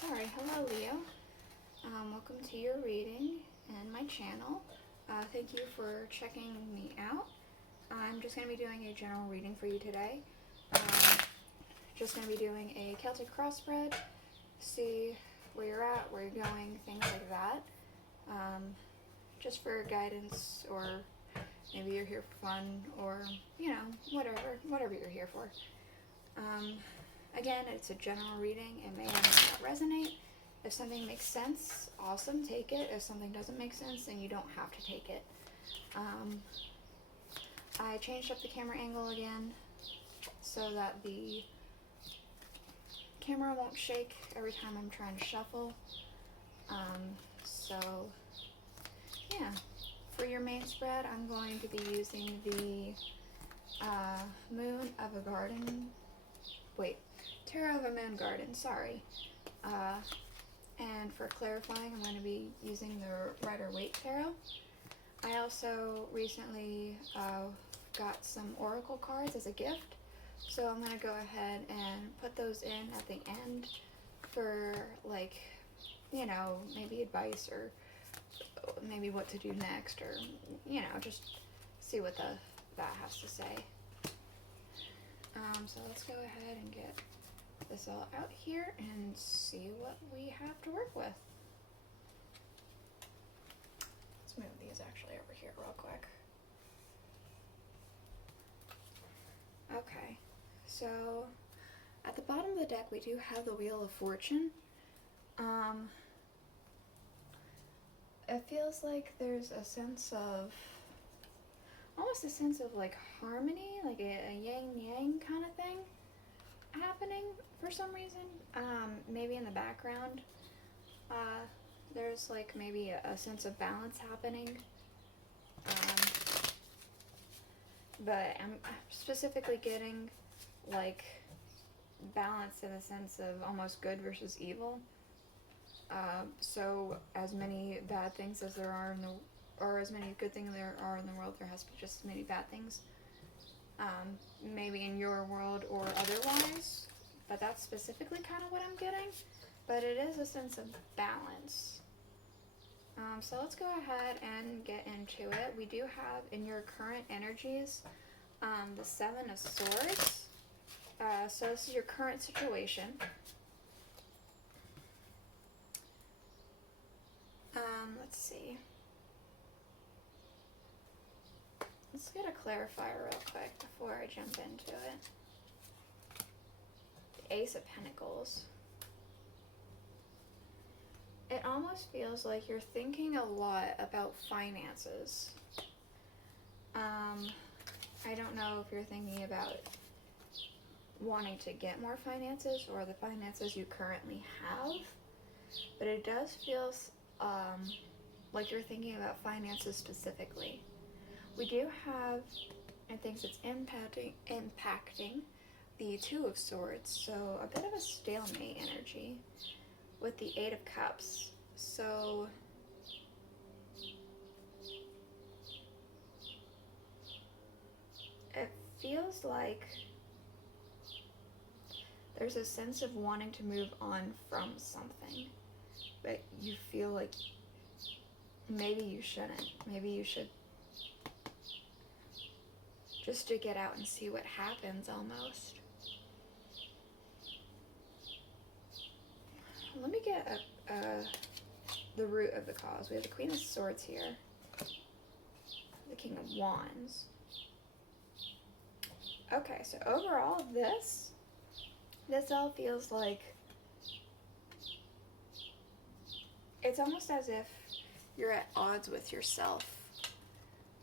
Sorry, hello Leo. Welcome to your reading and my channel. Thank you for checking me out. I'm just going to be doing a general reading for you today. Just going to be doing a Celtic crossbred, see where you're at, where you're going, things like that. Just for guidance, or maybe you're here for fun, or, you know, whatever you're here for. Again, it's a general reading. It may or may not resonate. If something makes sense, awesome, take it. If something doesn't make sense, then you don't have to take it. I changed up the camera angle again so that the camera won't shake every time I'm trying to shuffle. So, yeah. For your main spread, I'm going to be using the Moon of a Garden. Tarot of a Moon Garden, sorry. And for clarifying, I'm going to be using the Rider-Waite tarot. I also recently got some oracle cards as a gift, so I'm going to go ahead and put those in at the end for, like, you know, maybe advice or maybe what to do next, or, you know, just see what that has to say. So let's go ahead and get this all out here and see what we have to work with. Let's move these actually over here real quick. Okay, so at the bottom of the deck we do have the Wheel of Fortune. It feels like there's a sense of, almost a sense of like harmony, like a yin-yang kind of thing happening for some reason. Maybe in the background, there's like maybe a sense of balance happening. But I'm specifically getting like balance in the sense of almost good versus evil. So as many bad things as there are or as many good things there are in the world, there has to be just as many bad things. Maybe in your world or otherwise, but that's specifically kind of what I'm getting. But it is a sense of balance. So let's go ahead and get into it. We do have in your current energies the Seven of Swords. So this is your current situation. Let's see. Let's get a clarifier real quick before I jump into it. The Ace of Pentacles. It almost feels like you're thinking a lot about finances. I don't know if you're thinking about wanting to get more finances or the finances you currently have, but it does feel like you're thinking about finances specifically. We do have, I think it's impacting the Two of Swords, so a bit of a stalemate energy with the Eight of Cups. So it feels like there's a sense of wanting to move on from something, but you feel like maybe you shouldn't. Maybe you should just stick it out and see what happens almost. Let me get the root of the cause. We have the Queen of Swords here, the King of Wands. Okay, so overall this all feels like it's almost as if you're at odds with yourself.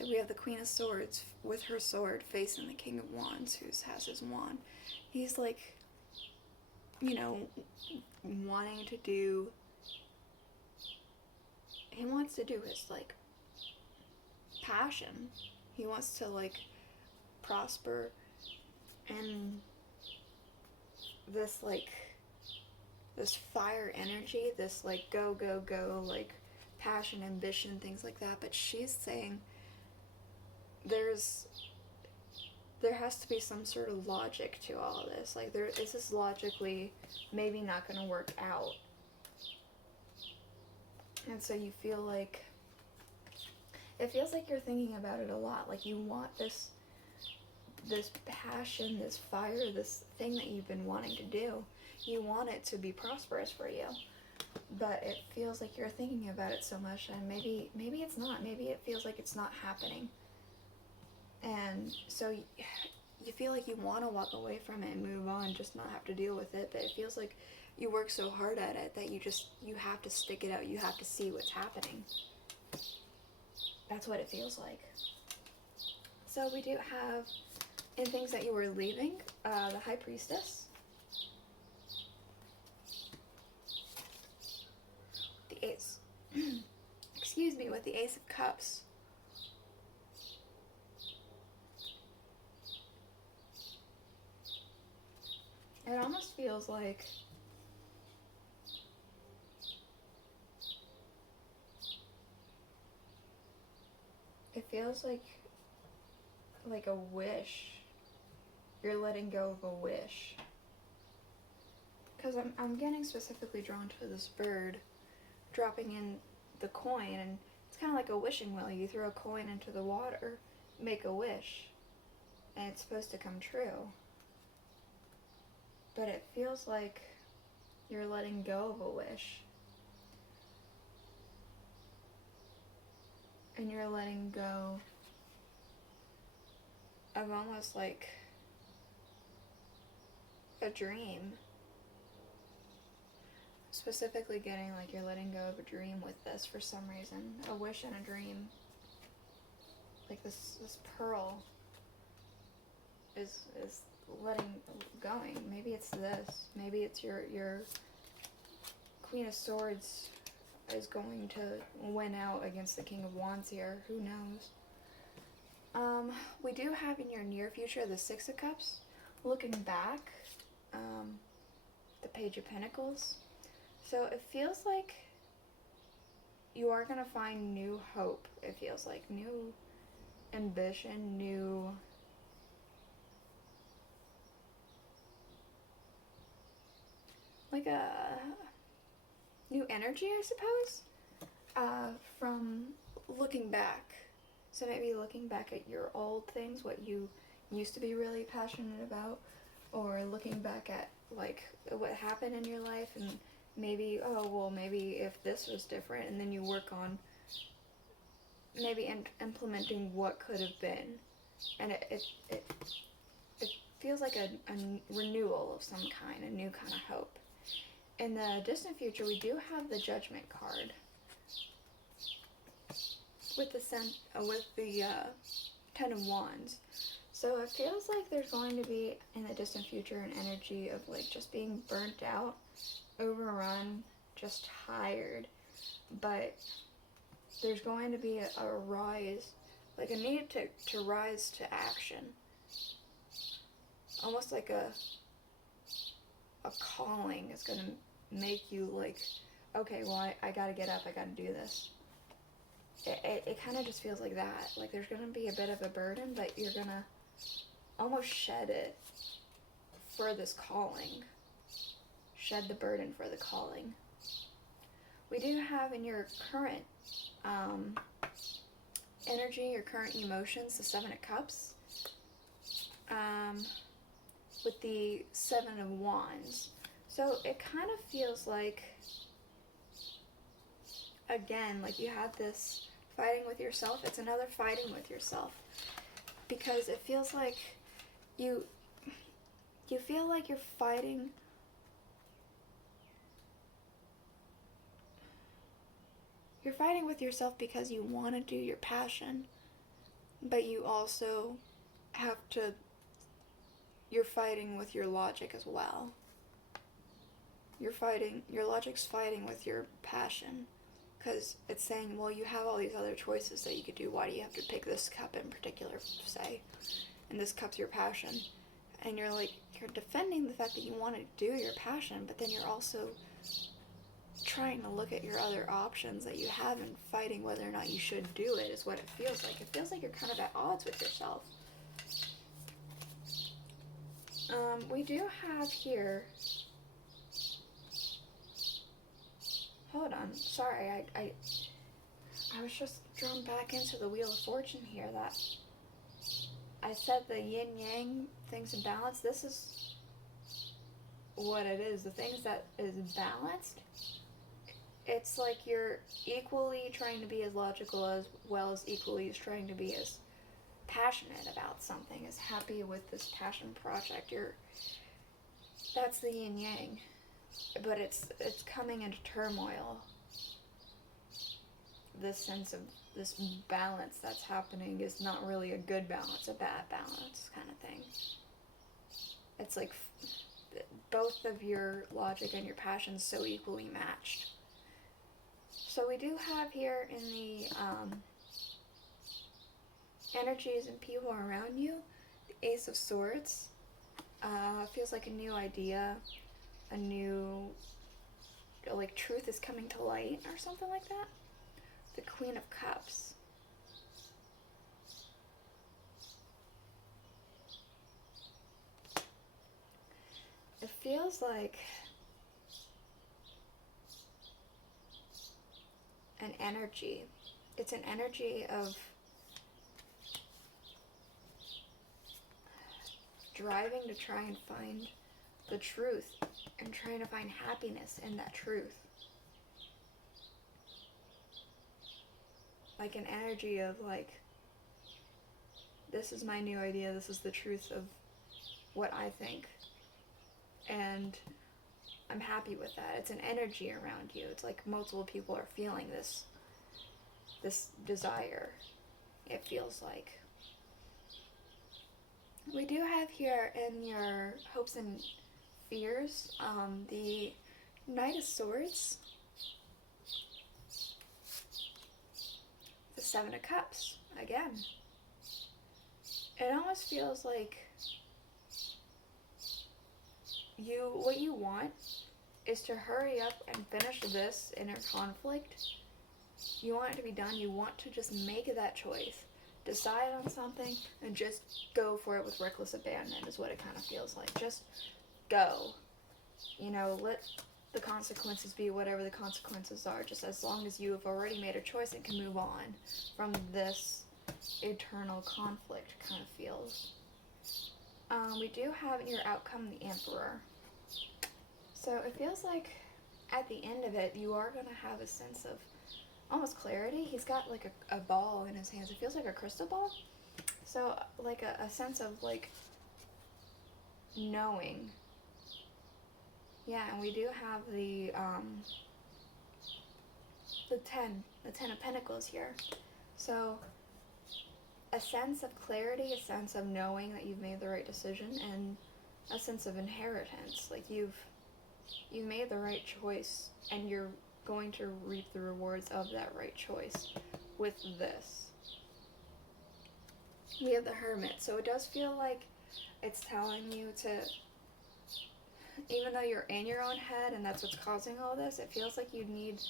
Like we have the Queen of Swords with her sword facing the King of Wands, who has his wand. He's like, you know, wanting to do, he wants to do his like passion. He wants to like prosper in this like this fire energy, this like go like passion, ambition, things like that. But she's saying there has to be some sort of logic to all of this. Like this is logically maybe not going to work out And so you feel like, it feels like you're thinking about it a lot. Like you want this passion, this fire, this thing that you've been wanting to do. You want it to be prosperous for you. But it feels like you're thinking about it so much, and maybe it's not. Maybe it feels like it's not happening. And so you feel like you want to walk away from it and move on, just not have to deal with it. But it feels like you work so hard at it that you have to stick it out. You have to see what's happening. That's what it feels like. So we do have, in things that you were leaving, the High Priestess, the Ace, excuse me, with the Ace of Cups. It almost feels like a wish. You're letting go of a wish. Because I'm getting specifically drawn to this bird dropping in the coin, and it's kind of like a wishing wheel. You throw a coin into the water, make a wish, and it's supposed to come true. But it feels like you're letting go of a wish. And you're letting go of almost like a dream. Specifically getting like you're letting go of a dream with this for some reason. A wish and a dream. Like this pearl is going. Maybe it's this. Maybe it's your Queen of Swords is going to win out against the King of Wands here. Who knows? We do have in your near future the Six of Cups. Looking back, the Page of Pentacles. So it feels like you are going to find new hope. It feels like new ambition, new like a new energy, I suppose, from looking back. So maybe looking back at your old things, what you used to be really passionate about, or looking back at like what happened in your life, and maybe, oh well, maybe if this was different, and then you work on maybe implementing what could have been, and it feels like a renewal of some kind, a new kind of hope. In the distant future, we do have the Judgment card with the Ten of Wands. So it feels like there's going to be, in the distant future, an energy of like just being burnt out, overrun, just tired. But there's going to be a rise, like a need to rise to action. Almost like a calling is going to make you like, okay, well, I gotta get up, I gotta do this. It kind of just feels like that. Like there's going to be a bit of a burden, but you're going to almost shed it for this calling. Shed the burden for the calling. We do have in your current energy, your current emotions, the Seven of Cups. With the Seven of Wands. So it kind of feels like, again, like you have this fighting with yourself. It's another fighting with yourself. Because it feels like you feel like you're fighting with yourself because you want to do your passion, but you also have to, you're fighting with your logic as well. Your logic's fighting with your passion, because it's saying, well, you have all these other choices that you could do. Why do you have to pick this cup in particular, say? And this cup's your passion. And you're like, you're defending the fact that you want to do your passion, but then you're also trying to look at your other options that you have and fighting whether or not you should do it, is what it feels like. It feels like you're kind of at odds with yourself. We do have here, hold on. Sorry, I was just drawn back into the Wheel of Fortune here. That I said the yin-yang things in balance. This is what it is. The things that is balanced, it's like you're equally trying to be as logical as well as equally as trying to be as passionate about something, as happy with this passion project. That's the yin-yang. But it's coming into turmoil. This sense of this balance that's happening is not really a good balance, a bad balance kind of thing. It's like both of your logic and your passions so equally matched. So we do have here in the energies and people around you, the Ace of Swords. Feels like a new idea, a new, like, truth is coming to light or something like that. The Queen of Cups. It feels like an energy. It's an energy of driving to try and find the truth and trying to find happiness in that truth. Like an energy of like, this is my new idea, this is the truth of what I think, and I'm happy with that. It's an energy around you. It's like multiple people are feeling this desire, it feels like. We do have here in your hopes and fears, the Knight of Swords, the Seven of Cups, again. It almost feels like what you want is to hurry up and finish this inner conflict. You want it to be done. You want to just make that choice. Decide on something and just go for it with reckless abandon is what it kind of feels like. Just go. You know, let the consequences be whatever the consequences are, just as long as you have already made a choice and can move on from this eternal conflict kind of feels. We do have in your outcome the Emperor. So it feels like at the end of it, you are going to have a sense of almost clarity. He's got like a ball in his hands. It feels like a crystal ball. So like a sense of like knowing. Yeah, and we do have the 10 of Pentacles here. So a sense of clarity, a sense of knowing that you've made the right decision, and a sense of inheritance. Like you've made the right choice, and you're going to reap the rewards of that right choice with this. We have the Hermit, so it does feel like it's telling you to, even though you're in your own head and that's what's causing all this, it feels like you need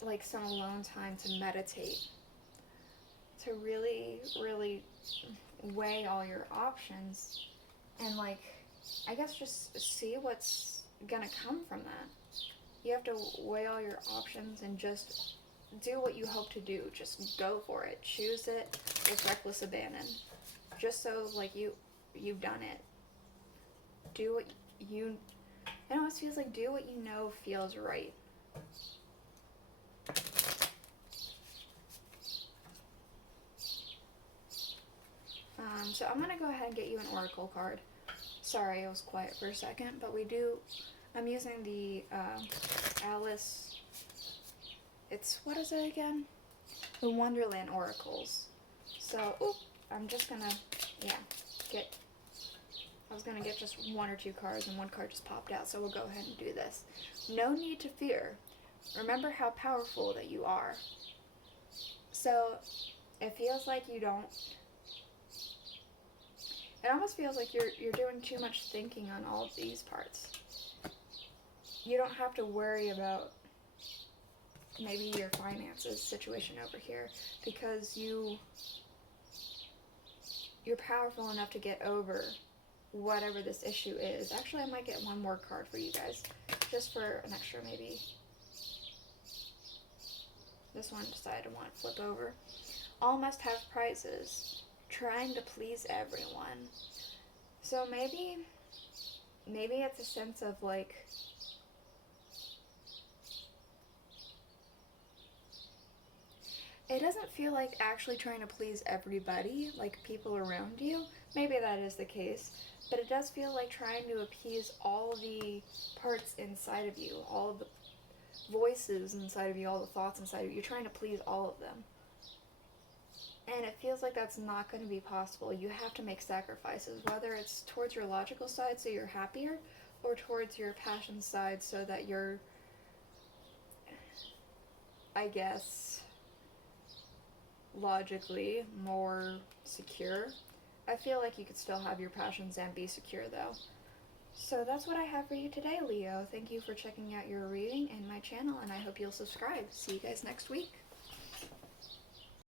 like some alone time to meditate, to really, really weigh all your options and like, I guess just see what's gonna come from that. You have to weigh all your options and just do what you hope to do. Just go for it. Choose it with reckless abandon. Just so like you've done it. Do what you, it almost feels like do what you know feels right. So I'm going to go ahead and get you an oracle card. Sorry, I was quiet for a second, but I'm using the Alice, it's, what is it again? The Wonderland Oracles. So, I'm just going to, I was going to get just one or two cards, and one card just popped out, so we'll go ahead and do this. No need to fear. Remember how powerful that you are. So, it feels like you don't, it almost feels like you're doing too much thinking on all of these parts. You don't have to worry about maybe your finances situation over here, because you're powerful enough to get over whatever this issue is. Actually, I might get one more card for you guys, just for an extra maybe This one decided to want to flip over. All must have prizes. Trying to please everyone. So maybe it's a sense of like, it doesn't feel like actually trying to please everybody, like people around you. Maybe that is the case. But it does feel like trying to appease all the parts inside of you, all the voices inside of you, all the thoughts inside of you. You're trying to please all of them. And it feels like that's not going to be possible. You have to make sacrifices, whether it's towards your logical side so you're happier, or towards your passion side so that you're, I guess, logically more secure. I feel like you could still have your passions and be secure though. So that's what I have for you today, Leo. Thank you for checking out your reading and my channel, and I hope you'll subscribe. See you guys next week.